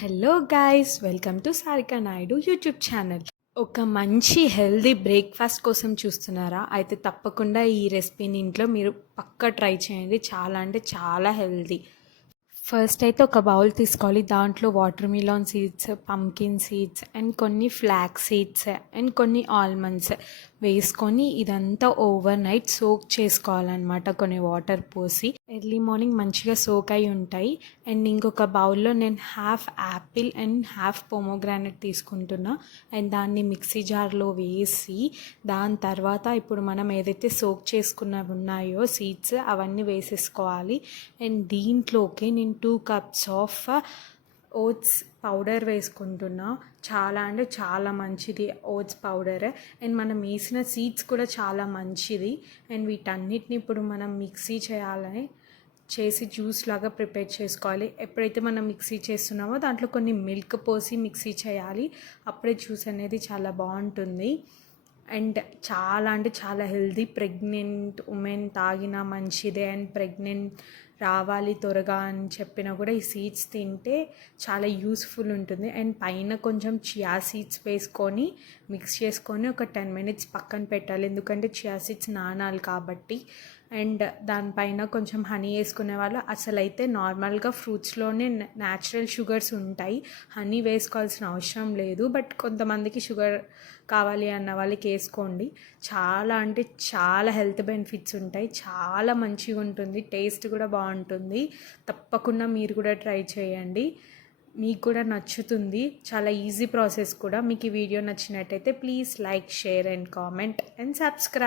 Hello guys, welcome to Sarika Naidu YouTube channel. ఒక మంచి healthy breakfast కోసం చూస్తున్నారా? అయితే తప్పకుండా ఈ రెసిపీని ఇంట్లో మీరు పక్కా ట్రై చేయండి. చాలా అంటే చాలా హెల్దీ. ఫస్ట్ అయితే ఒక బౌల్ తీసుకోవాలి. దాంట్లో watermelon seeds, pumpkin seeds and కొన్ని ఫ్లాక్స్ సీడ్స్ అండ్ కొన్ని ఆల్మండ్స్ వేసుకొని ఇదంతా ఓవర్ నైట్ సోక్ చేసుకోవాలన్నమాట. కొన్ని వాటర్ పోసి ఎర్లీ మార్నింగ్ మంచిగా సోక్ అయి ఉంటాయి. అండ్ ఇంకొక బౌల్లో నేను half Apple and half pomegranate తీసుకుంటున్నా. అండ్ దాన్ని మిక్సీ జార్లో వేసి దాని తర్వాత ఇప్పుడు మనం ఏదైతే సోక్ చేసుకున్నవి ఉన్నాయో సీడ్స్ అవన్నీ వేసేసుకోవాలి. అండ్ దీంట్లోకి నేను 2 cups ఆఫ్ ఓట్స్ పౌడర్ వేసుకుంటున్నా. చాలా అంటే చాలా మంచిది ఓట్స్ పౌడర్. అండ్ మనం వేసిన సీడ్స్ కూడా చాలా మంచిది. అండ్ వీటన్నిటిని ఇప్పుడు మనం మిక్సీ చేసి జ్యూస్ లాగా ప్రిపేర్ చేసుకోవాలి. ఎప్పుడైతే మనం మిక్సీ చేస్తున్నామో దాంట్లో కొన్ని మిల్క్ పోసి మిక్సీ చేయాలి. అప్పుడే జ్యూస్ అనేది చాలా బాగుంటుంది. అండ్ చాలా అంటే చాలా హెల్దీ. ప్రెగ్నెంట్ ఉమెన్ తాగినా మంచిదే. అండ్ ప్రెగ్నెంట్ రావాలి త్వరగా అని చెప్పినా కూడా ఈ సీడ్స్ తింటే చాలా యూస్ఫుల్ ఉంటుంది. అండ్ పైన కొంచెం చియా సీడ్స్ వేసుకొని మిక్స్ చేసుకొని ఒక 10 minutes పక్కన పెట్టాలి. ఎందుకంటే చియా సీడ్స్ నానాలి కాబట్టి. అండ్ దానిపైన కొంచెం హనీ వేసుకునే వాళ్ళు అసలైతే నార్మల్గా ఫ్రూట్స్లోనే న్యాచురల్ షుగర్స్ ఉంటాయి, హనీ వేసుకోవాల్సిన అవసరం లేదు. బట్ కొంతమందికి షుగర్ కావాలి అన్న వాళ్ళకి వేసుకోండి. చాలా అంటే చాలా హెల్త్ బెనిఫిట్స్ ఉంటాయి. చాలా మంచిగా ఉంటుంది, టేస్ట్ కూడా బాగుంటుంది. తప్పకుండా మీరు కూడా ట్రై చేయండి, మీకు కూడా నచ్చుతుంది. చాలా ఈజీ ప్రాసెస్ కూడా. మీకు ఈ వీడియో నచ్చినట్టయితే please like, share and comment and subscribe.